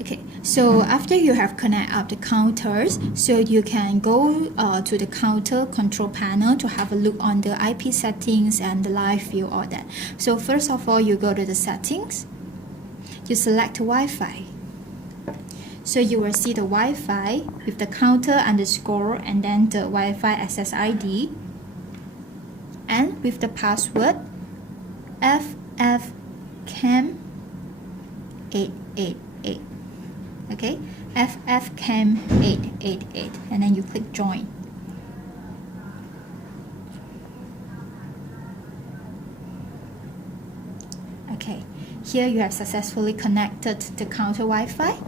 Okay, so after you have connected up the counters, so you can go to the counter control panel to have a look on the IP settings and the live view, all that. So first of all, you go to the settings, you select Wi-Fi. So you will see the Wi-Fi with the counter underscore and then the Wi-Fi access ID, and with the password FoofallCam 888. Okay, FoofallCam 888, and then you click join. Okay, here you have successfully connected the counter Wi-Fi,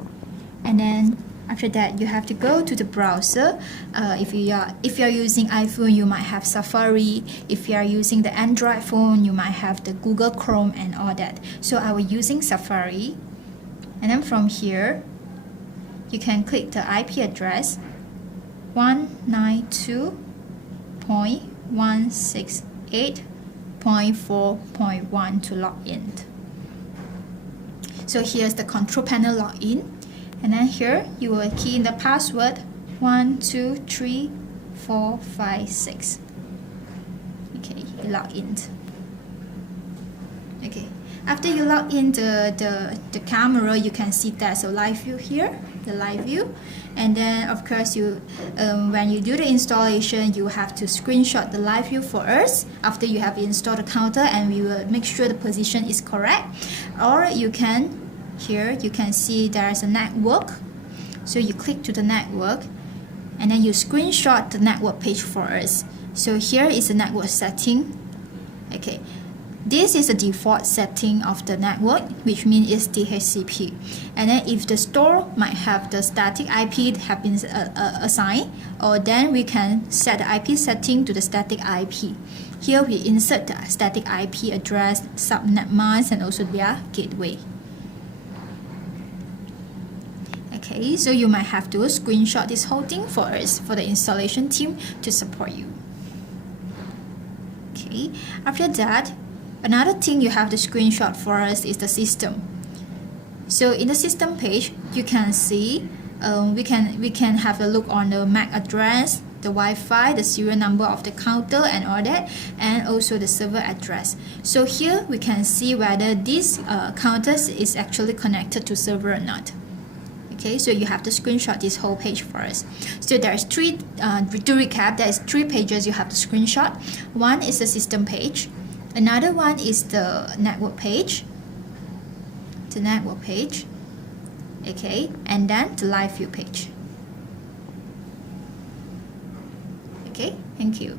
and then after that you have to go to the browser. If you are using iPhone, you might have Safari. If you are using the Android phone, you might have the Google Chrome and all that. So I was using Safari, and then from here you can click the IP address 192.168.4.1 to log in. So here's the control panel login, and then here you will key in the password 123456. Okay, you log in. Okay, after you log in the camera, you can see there's a live view here, the live view, and then of course you when you do the installation, you have to screenshot the live view for us after you have installed the counter, and we will make sure the position is correct. Or you can, here you can see there's a network, so you click to the network and then you screenshot the network page for us. So here is the network setting. Okay, this is the default setting of the network, which means it's DHCP. And then if the store might have the static IP have been assigned, or then we can set the IP setting to the static IP. Here we insert the static IP address, subnet mask, and also their gateway. Okay, so you might have to screenshot this whole thing for us, for the installation team to support you. Okay, after that, another thing you have to screenshot for us is the system. So in the system page, you can see we can have a look on the MAC address, the Wi-Fi, the serial number of the counter and all that, and also the server address. So here we can see whether this counter is actually connected to server or not. Okay, so you have to screenshot this whole page for us. So there's to recap, there's 3 pages you have to screenshot. One is the system page, another one is the network page, okay, and then the live view page. Okay, thank you.